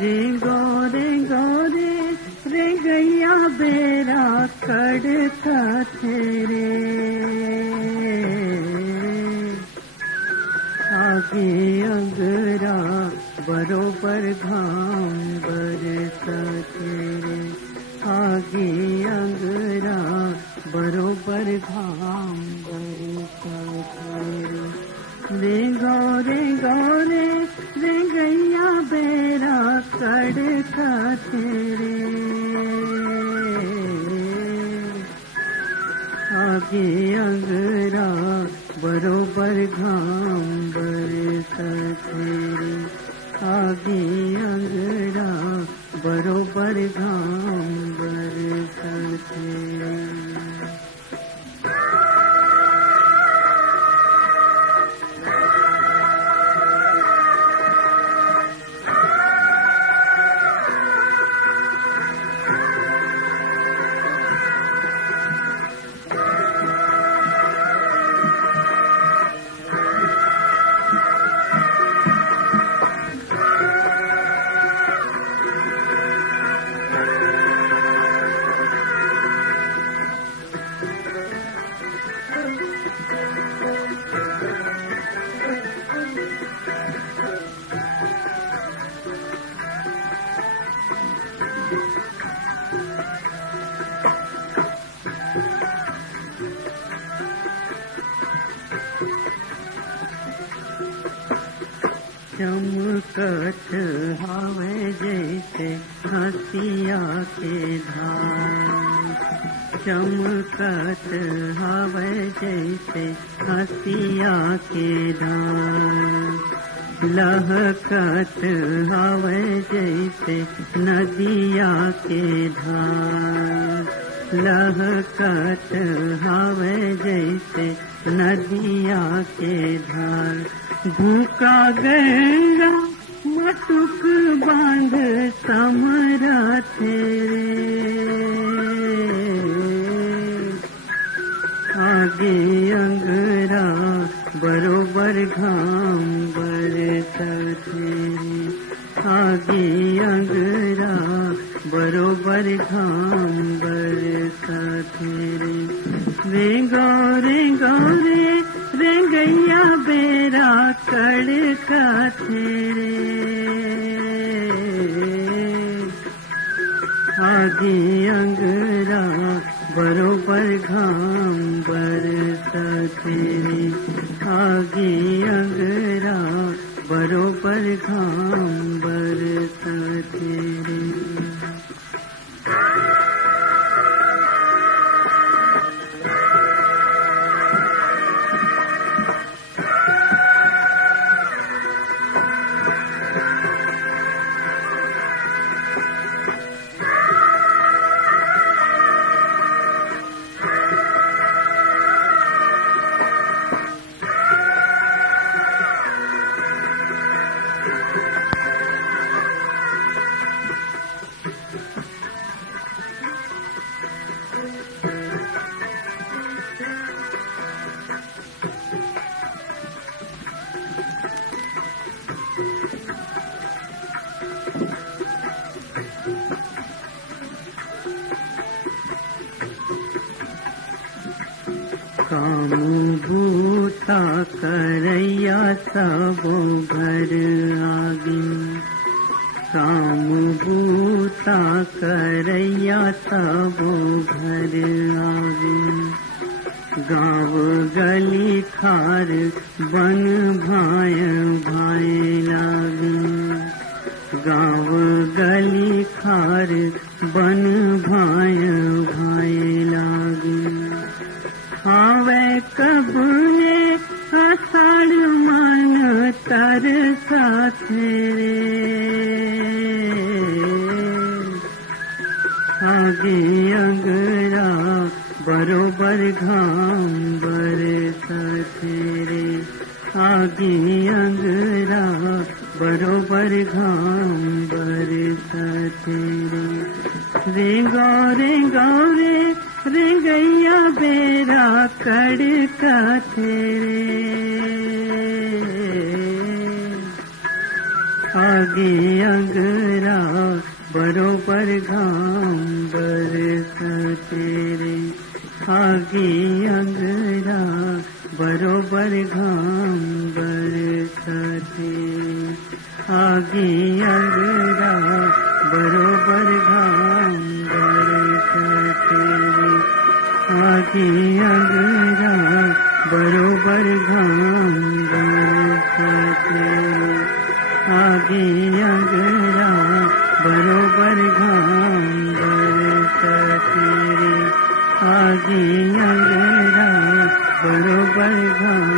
रे गोरे गोरे रे गैया बेरा कड़का तेरे आगे अंगरा बरोबर घाम बरसा तेरे आगे अंगरा बरोबर घाम बरसा तेरे रे गौरे गौरे रे गैया बेरा कड़का तेरे आगे अंगरा बरोबर घाम बरसा तेरे आगे अंगरा बरोबर घाम बरसा तेरे चमकत हवे जैसे हसिया के धार चमकत हवे जैसे हसिया के धार लहकत हवे जैसे नदिया के धार लहकत हवे जैसे नदिया के धार भूखा गंगा मटुक बांध समरा तेरे आगे अंगरा बरोबर घाम बरसा तेरे आगे अंगरा बरोबर घाम बरसा तेरे रे गौरे गौरे रे गैया बेरा कड़का तेरे आगे अंगरा बरोबर घाम बरसा तेरे आगे अंगरा बरोबर घाम बरसा तेरे काम भूता करैया सबो घर आगे काम भूता करैया सबो घर आगे गाँव गली खार बन भाय भाय लागे गाँव गली खार बन भाय भाय लागे आवे कबूले आषाढ़ मन तरसा तेरे आगे अंगरा बरोबर घाम बरसा तेरे आगे अंगरा बरोबर घाम बरसा तेरे रे गौरे गौरे रे गैया बेरा कड़का तेरे आगे अंगरा बरोबर घाम बरसते रे, आगे अंगरा बरोबर घाम बरसते, आगे अंगरा बरोबर घाम बरसते रे, आगे अंगरा बरोबर घाम बरसते रे, आगे अंगरा बरोबर घाम बरसते रे, आगे अंगरा बरोबर घाम